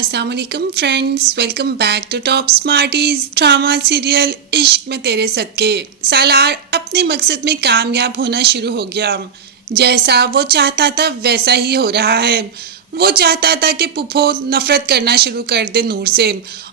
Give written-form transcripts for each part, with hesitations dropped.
अस्सलाम वालेकुम friends, welcome back to top smarties drama serial Ishq Mein तेरे सदके। सालार अपने मकसद में कामयाब होना शुरू हो गया। जैसा वो चाहता था वैसा ही हो रहा है। वो चाहता था कि पुप्पो नफरत करना शुरू कर दे नूर से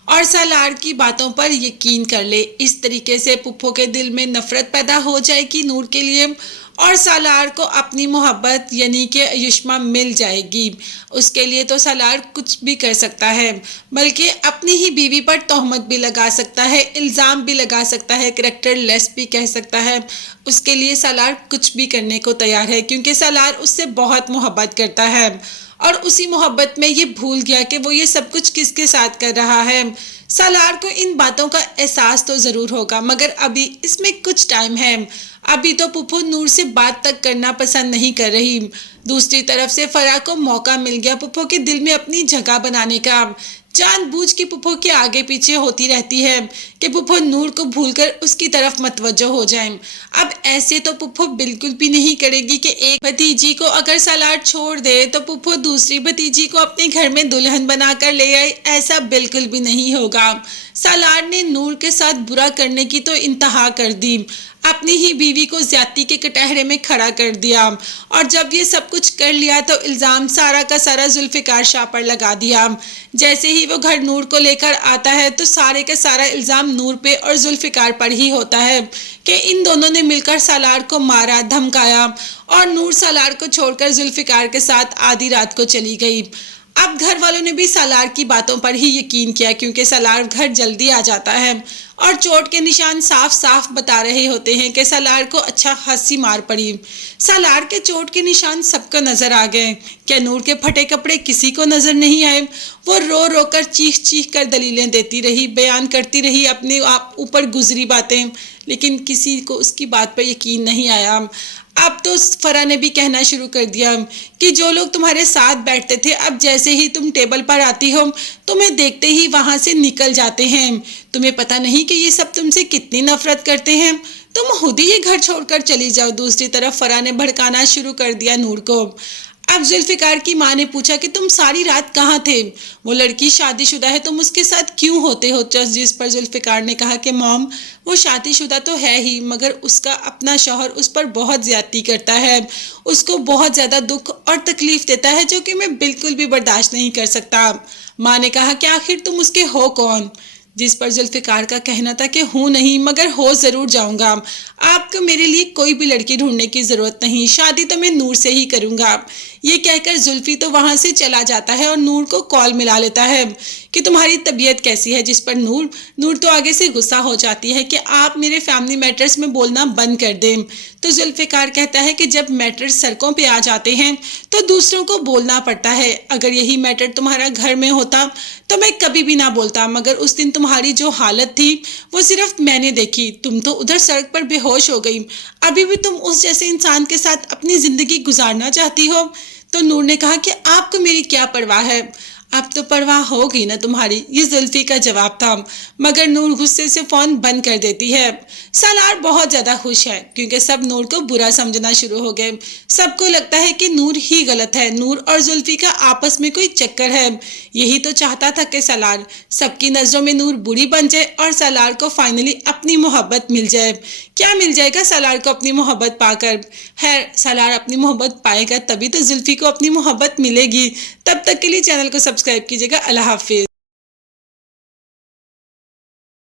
और सालार की बातों पर यकीन कर ले। इस तरीके से पुप्पो के दिल में नफरत पैदा हो जाएगी नूर के लिए और सालार को अपनी मोहब्बत यानी कि युष्मा मिल जाएगी। उसके लिए तो सालार कुछ भी कर सकता है, बल्कि अपनी ही बीवी पर तोहमत भी लगा सकता है, इल्ज़ाम भी लगा सकता है, करैक्टर लेस भी कह सकता है। उसके लिए सालार कुछ भी करने को तैयार है, क्योंकि सालार उससे बहुत मोहब्बत करता है और उसी मोहब्बत में ये भूल गया कि वो ये सब कुछ किसके साथ कर रहा है। सालार को इन बातों का एहसास तो ज़रूर होगा, मगर अभी इसमें कुछ टाइम है। अभी तो पुप्पो नूर से बात तक करना पसंद नहीं कर रही। दूसरी तरफ से फराह को मौका मिल गया पुप्पो के दिल में अपनी जगह बनाने का। जानबूझ के पुप्पो के आगे पीछे होती रहती है कि पुप्पो नूर को भूलकर उसकी तरफ मतवज्जो हो जाए। अब ऐसे तो पुप्पो बिल्कुल भी नहीं करेगी कि एक भतीजी को अगर सालार छोड़ दे तो पुप्पो दूसरी भतीजी को अपने घर में दुल्हन बनाकर ले आए। ऐसा बिल्कुल भी नहीं होगा। सालार ने नूर के साथ बुरा करने की तो इंतहा कर दी, अपनी ही बीवी को ज्यादती के कटहरे में खड़ा कर दिया और जब ये सब कुछ कर लिया तो इल्ज़ाम सारा का सारा जुल्फ़िकार शाह पर लगा दिया। जैसे ही वो घर नूर को लेकर आता है तो सारे का सारा इल्ज़ाम नूर पे और जुल्फ़िकार पर ही होता है कि इन दोनों ने मिलकर सालार को मारा, धमकाया और नूर सालार को छोड़कर जुल्फ़िकार के साथ आधी रात को चली गई। अब घर वालों ने भी सालार की बातों पर ही यकीन किया, क्योंकि सालार घर जल्दी आ जाता है और चोट के निशान साफ साफ बता रहे होते हैं कि सालार को अच्छा खासी मार पड़ी। सालार के चोट के निशान सबको नजर आ गए। क्या नूर के फटे कपड़े किसी को नजर नहीं आए? वो रो रो कर चीख चीख कर दलीलें देती रही, बयान करती रही अपने आप ऊपर गुजरी बातें, लेकिन किसी को उसकी बात पर यकीन नहीं आया। अब तो फराह ने भी कहना शुरू कर दिया कि जो लोग तुम्हारे साथ बैठते थे अब जैसे ही तुम टेबल पर आती हो तुम्हें देखते ही वहां से निकल जाते हैं। तुम्हें पता नहीं कि ये सब तुमसे कितनी नफरत करते हैं। तुम खुद ही ये घर छोड़कर चली जाओ। दूसरी तरफ फराह ने भड़काना शुरू कर दिया नूर को। अब जुल्फ़िकार की माँ ने पूछा कि तुम सारी रात कहाँ थे? वो लड़की शादीशुदा है, तुम उसके साथ क्यों होते हो? जिस पर जुल्फ़िकार ने कहा कि मॉम वो शादीशुदा तो है ही, मगर उसका अपना शौहर उस पर बहुत ज़्यादती करता है, उसको बहुत ज़्यादा दुख और तकलीफ़ देता है, जो कि मैं बिल्कुल भी बर्दाश्त नहीं कर सकता। माँ ने कहा कि आखिर तुम उसके हो कौन? जिस पर जुल्फ़िकार का कहना था कि हूँ नहीं, मगर हो ज़रूर जाऊँगा। आपको मेरे लिए कोई भी लड़की ढूंढने की ज़रूरत नहीं, शादी तो मैं नूर से ही करूँगा। ये कहकर जुल्फ़ी तो वहाँ से चला जाता है और नूर को कॉल मिला लेता है कि तुम्हारी तबीयत कैसी है? जिस पर नूर तो आगे से गुस्सा हो जाती है कि आप मेरे फैमिली मैटर्स में बोलना बंद कर दें। तो जुल्फ़िकार कहता है कि जब मैटर्स सड़कों पे आ जाते हैं तो दूसरों को बोलना पड़ता है। अगर यही मैटर तुम्हारा घर में होता तो मैं कभी भी ना बोलता, मगर उस दिन तुम्हारी जो हालत थी वो सिर्फ मैंने देखी। तुम तो उधर सड़क पर बेहोश हो गई, अभी भी तुम उस जैसे इंसान के साथ अपनी ज़िंदगी गुजारना चाहती हो? तो नूर ने कहा कि आपको मेरी क्या परवाह है? अब तो परवाह होगी ना तुम्हारी, ये जुल्फ़ी का जवाब था, मगर नूर गुस्से से फ़ोन बंद कर देती है। सालार बहुत ज़्यादा खुश है क्योंकि सब नूर को बुरा समझना शुरू हो गए। सबको लगता है कि नूर ही गलत है, नूर और जुल्फ़ी का आपस में कोई चक्कर है। यही तो चाहता था कि सालार सबकी नज़रों में नूर बुरी बन जाए और सालार को फाइनली अपनी मोहब्बत मिल जाए। क्या मिल जाएगा सालार को अपनी मोहब्बत पाकर? खैर, सालार अपनी मोहब्बत पाएगा तभी तो जुल्फ़ी को अपनी मोहब्बत मिलेगी। तब तक के लिए चैनल को सब्सक्राइब कीजिएगा। अल्लाह हाफिज़।